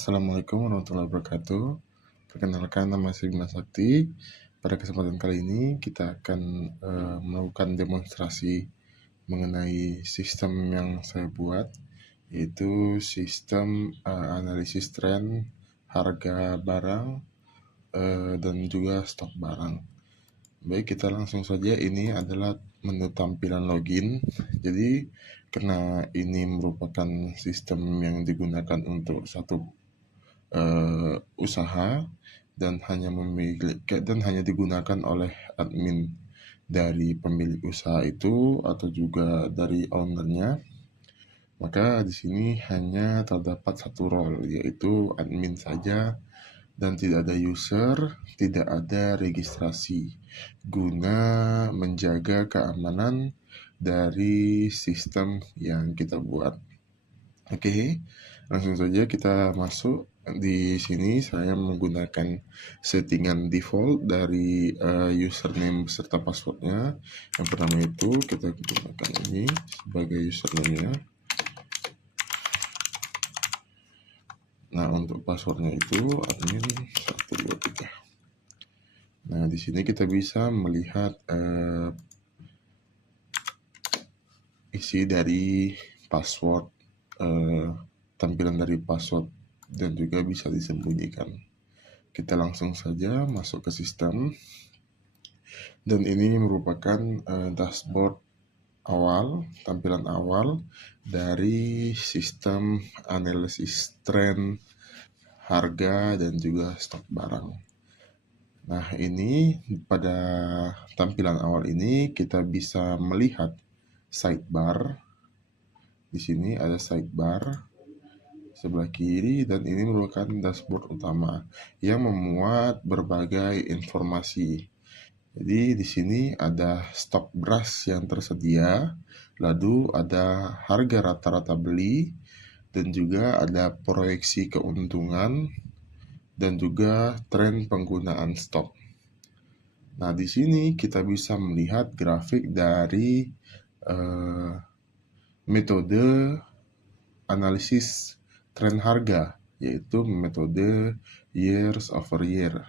Assalamualaikum warahmatullahi wabarakatuh. Perkenalkan, nama saya Bima Sakti. Pada kesempatan kali ini kita akan melakukan demonstrasi mengenai sistem yang saya buat, yaitu sistem analisis tren, harga barang, dan juga stok barang. Baik, kita langsung saja. Ini adalah menu tampilan login. Jadi, karena ini merupakan sistem yang digunakan untuk satu usaha dan hanya digunakan oleh admin dari pemilik usaha itu atau juga dari ownernya, maka di sini hanya terdapat satu role, yaitu admin saja, dan tidak ada user, tidak ada registrasi, guna menjaga keamanan dari sistem yang kita buat. Oke, langsung saja kita masuk. Di sini saya menggunakan settingan default dari username beserta passwordnya. Yang pertama itu kita gunakan ini sebagai username-nya. Nah, untuk passwordnya itu admin 123. Nah, di sini kita bisa melihat isi dari password, tampilan dari password, dan juga bisa disembunyikan. Kita langsung saja masuk ke sistem, dan ini merupakan dashboard awal, tampilan awal dari sistem analisis tren, harga, dan juga stok barang. Nah, ini pada tampilan awal ini kita bisa melihat sidebar. Di sini ada sidebar sebelah kiri, dan ini merupakan dashboard utama yang memuat berbagai informasi. Jadi di sini ada stok beras yang tersedia, lalu ada harga rata-rata beli, dan juga ada proyeksi keuntungan, dan juga tren penggunaan stok. Nah, di sini kita bisa melihat grafik dari metode analisis tren harga, yaitu metode years over year.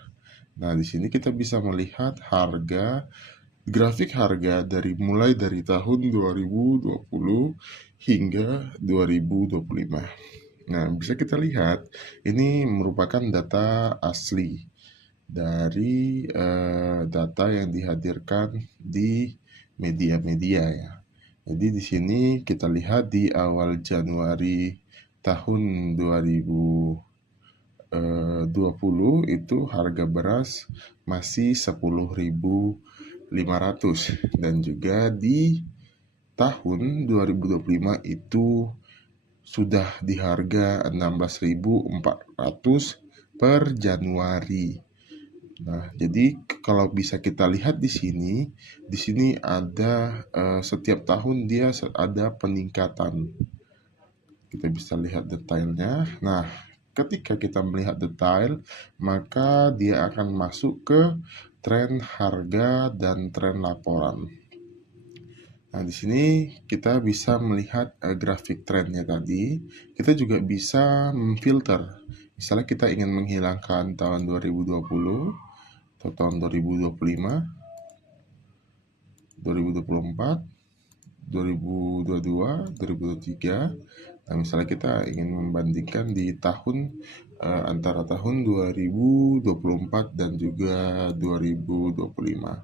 Nah, di sini kita bisa melihat grafik harga mulai dari tahun 2020 hingga 2025. Nah, bisa kita lihat ini merupakan data asli dari data yang dihadirkan di media-media ya. Jadi di sini kita lihat di awal Januari tahun 2020 itu harga beras masih 10.500, dan juga di tahun 2025 itu sudah di harga 16.400 per Januari. Nah, jadi kalau bisa kita lihat di sini ada setiap tahun dia ada peningkatan. Kita bisa lihat detailnya. Nah, ketika kita melihat detail, maka dia akan masuk ke tren harga dan tren laporan. Nah, di sini kita bisa melihat grafik trennya tadi. Kita juga bisa memfilter. Misalnya kita ingin menghilangkan tahun 2020 atau tahun 2025, 2024, 2022, 2023. Nah, misalnya kita ingin membandingkan di tahun antara tahun 2024 dan juga 2025.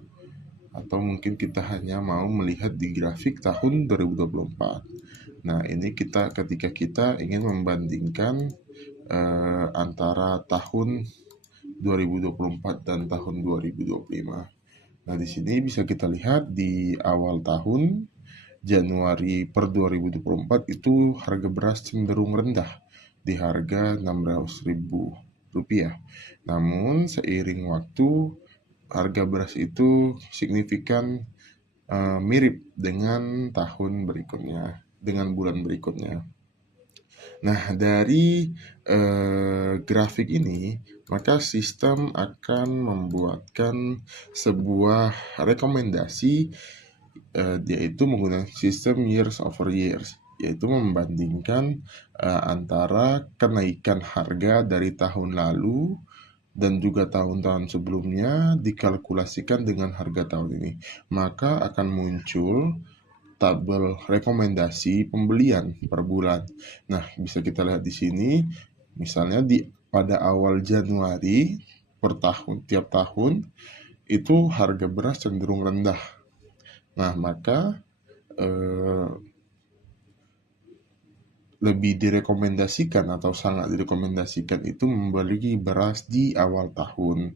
Atau mungkin kita hanya mau melihat di grafik tahun 2024. Nah, ini ketika kita ingin membandingkan antara tahun 2024 dan tahun 2025. Nah, di sini bisa kita lihat di awal tahun Januari per 2024 itu harga beras cenderung rendah di harga Rp600.000. Namun seiring waktu harga beras itu signifikan mirip dengan tahun berikutnya, dengan bulan berikutnya. Nah, dari grafik ini, maka sistem akan membuatkan sebuah rekomendasi, yaitu menggunakan sistem years over years. yaitu membandingkan antara kenaikan harga dari tahun lalu dan juga tahun-tahun sebelumnya dikalkulasikan dengan harga tahun ini. Maka akan muncul tabel rekomendasi pembelian per bulan. Nah, bisa kita lihat di sini, misalnya pada awal Januari tiap tahun itu harga beras cenderung rendah. Nah, maka lebih direkomendasikan atau sangat direkomendasikan itu membeli beras di awal tahun,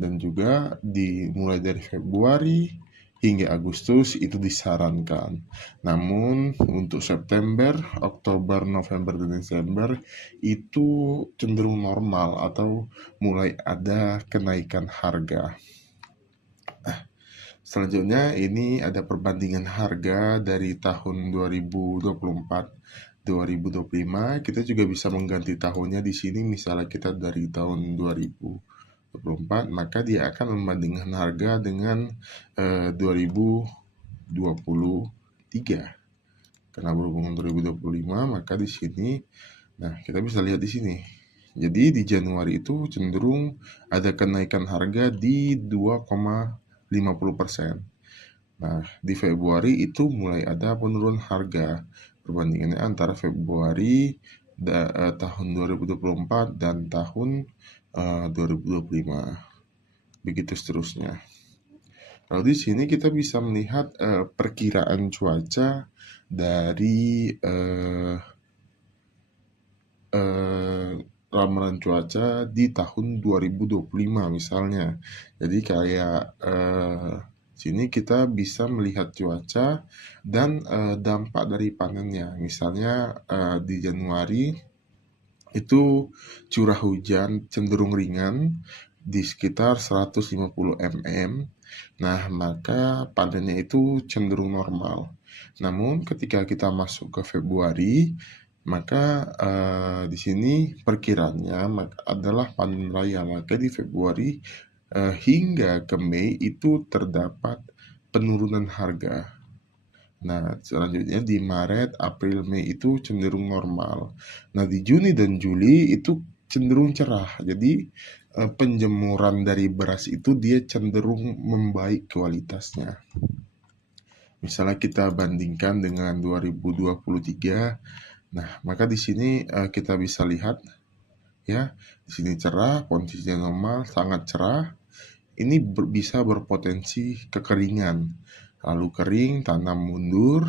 dan juga dimulai dari Februari hingga Agustus itu disarankan. Namun untuk September, Oktober, November, dan Desember itu cenderung normal atau mulai ada kenaikan harga. Selanjutnya ini ada perbandingan harga dari tahun 2024-2025. Kita juga bisa mengganti tahunnya di sini. Misalnya kita dari tahun 2024, maka dia akan membandingkan harga dengan 2023. Karena berhubungan 2025, maka di sini, nah kita bisa lihat di sini. Jadi di Januari itu cenderung ada kenaikan harga di 2,50%. Nah, di Februari itu mulai ada penurunan harga. Perbandingannya antara Februari tahun 2024 dan tahun 2025. Begitu seterusnya. Lalu di sini kita bisa melihat perkiraan cuaca dari ramalan cuaca di tahun 2025 misalnya. Jadi kayak sini kita bisa melihat cuaca dan dampak dari panennya. Misalnya di Januari itu curah hujan cenderung ringan di sekitar 150 mm. Nah, maka panennya itu cenderung normal. Namun ketika kita masuk ke Februari, maka di sini perkiraannya adalah panen raya. Maka di Februari hingga ke Mei itu terdapat penurunan harga. Nah, selanjutnya di Maret, April, Mei itu cenderung normal. Nah, di Juni dan Juli itu cenderung cerah. Jadi penjemuran dari beras itu dia cenderung membaik kualitasnya. Misalnya kita bandingkan dengan 2023. Nah, maka di sini kita bisa lihat ya, di sini cerah, kondisinya normal, sangat cerah. Ini bisa berpotensi kekeringan. Lalu kering, tanam mundur,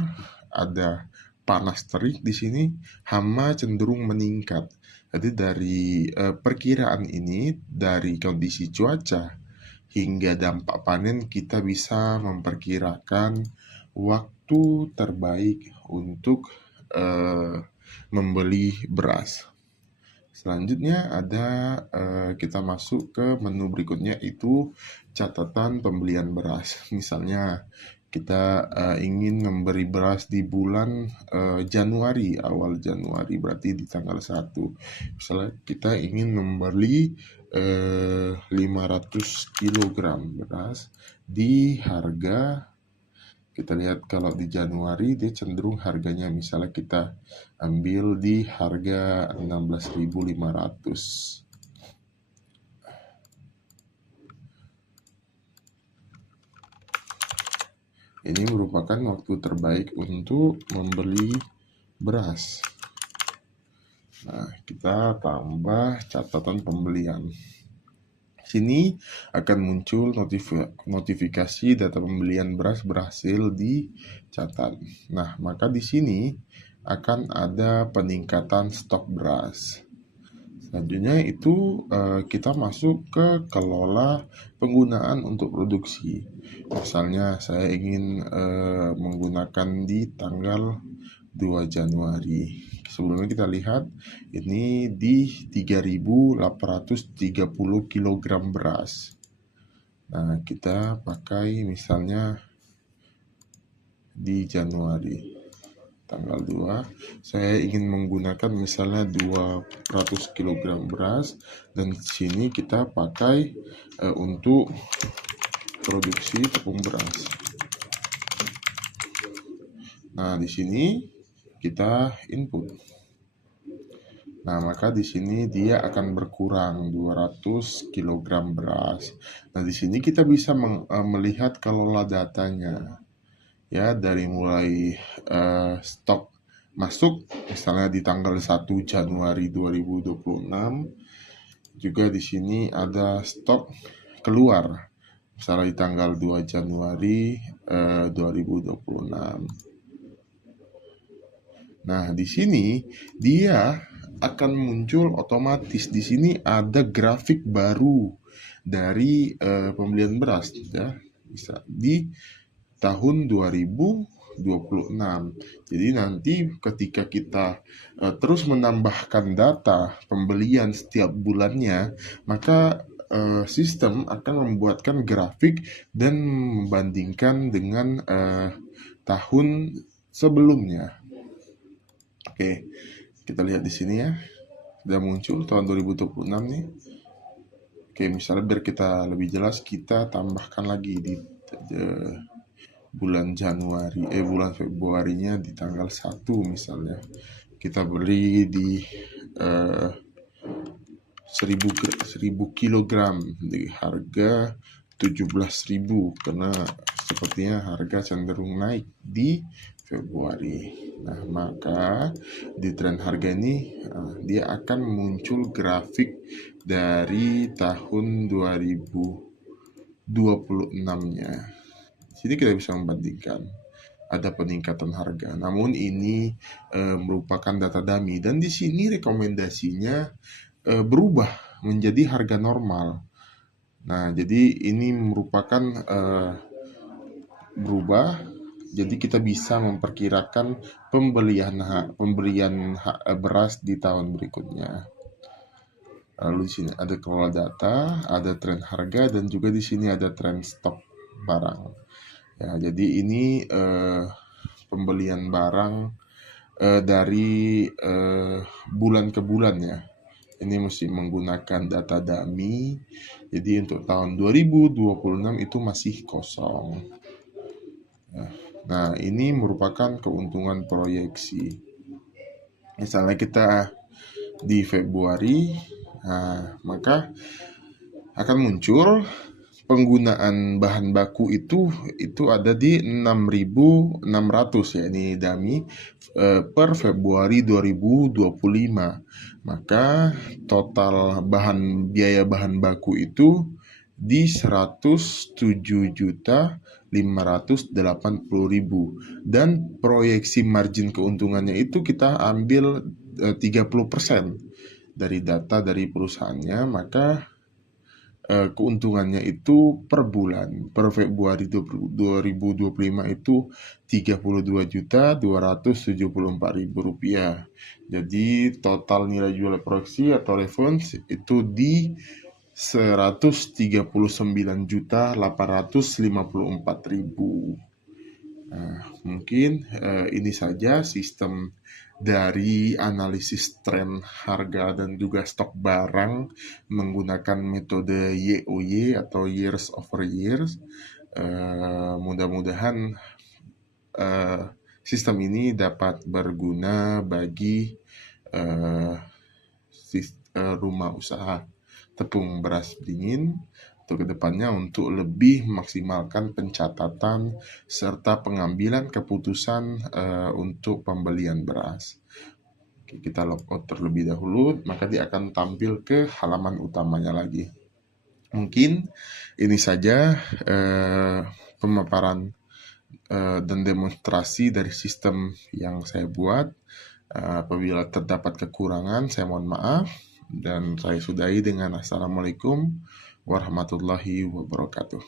ada panas terik di sini, hama cenderung meningkat. Jadi dari perkiraan ini, dari kondisi cuaca hingga dampak panen, kita bisa memperkirakan waktu terbaik untuk membeli beras. Selanjutnya ada kita masuk ke menu berikutnya, itu catatan pembelian beras. Misalnya kita ingin memberi beras di bulan Januari, awal Januari, berarti di tanggal 1. Misalnya kita ingin membeli 500 kg beras di harga, kita lihat kalau di Januari dia cenderung harganya, misalnya kita ambil di harga 16.500. Ini merupakan waktu terbaik untuk membeli beras. Nah, kita tambah catatan pembelian. Sini akan muncul notifikasi data pembelian beras berhasil dicatat. Nah, maka di sini akan ada peningkatan stok beras. Selanjutnya itu kita masuk ke kelola penggunaan untuk produksi. Misalnya saya ingin menggunakan di tanggal 2 Januari. Sebelumnya kita lihat ini di 3.830 kg beras. Nah, kita pakai misalnya di Januari tanggal 2, saya ingin menggunakan misalnya 200 kg beras, dan di sini kita pakai untuk produksi tepung beras. Nah, di sini kita input. Nah, maka di sini dia akan berkurang 200 kg beras. Nah, di sini kita bisa melihat kelola datanya. Ya, dari mulai stok masuk misalnya di tanggal 1 Januari 2026. Juga di sini ada stok keluar misalnya di tanggal 2 Januari 2026. Nah, di sini dia akan muncul otomatis. Di sini ada grafik baru dari pembelian beras ya. Bisa di tahun 2026. Jadi nanti ketika kita terus menambahkan data pembelian setiap bulannya, maka sistem akan membuatkan grafik dan membandingkan dengan tahun sebelumnya. Oke, kita lihat di sini ya. Sudah muncul tahun 2026 nih. Oke, misalnya biar kita lebih jelas, kita tambahkan lagi di bulan Januari, bulan Februarinya di tanggal 1 misalnya. Kita beri di 1000 kg di harga 17.000 karena sepertinya harga cenderung naik di Februari. Nah, maka di tren harga ini dia akan muncul grafik dari tahun 2026-nya. Sini kita bisa membandingkan ada peningkatan harga. Namun ini merupakan data dummy dan di sini rekomendasinya berubah menjadi harga normal. Nah, jadi ini merupakan berubah. Jadi kita bisa memperkirakan pembelian beras di tahun berikutnya. Lalu di sini ada kelola data, ada tren harga, dan juga di sini ada tren stok barang. Ya, jadi ini pembelian barang dari bulan ke bulan ya. Ini mesti menggunakan data dummy. Jadi untuk tahun 2026 itu masih kosong. Nah, ini merupakan keuntungan proyeksi. Misalnya kita di Februari, maka akan muncul penggunaan bahan baku itu ada di 6.600 ya, ini dummy per Februari 2025. Maka total biaya bahan baku itu di 107.580.000 dan proyeksi margin keuntungannya itu kita ambil 30% dari data dari perusahaannya, maka keuntungannya itu per bulan per Februari 2025 itu Rp32.274.000. Jadi total nilai jual proyeksi atau reference itu di Rp139.854.000. Nah, mungkin ini saja sistem dari analisis tren harga dan juga stok barang menggunakan metode YOY atau years over years. Mudah-mudahan sistem ini dapat berguna bagi rumah usaha tepung beras dingin untuk kedepannya untuk lebih memaksimalkan pencatatan serta pengambilan keputusan untuk pembelian beras. Oke, kita logout terlebih dahulu, maka dia akan tampil ke halaman utamanya lagi. Mungkin ini saja pemaparan dan demonstrasi dari sistem yang saya buat. Apabila terdapat kekurangan, saya mohon maaf. Dan saya sudahi dengan Assalamualaikum warahmatullahi wabarakatuh.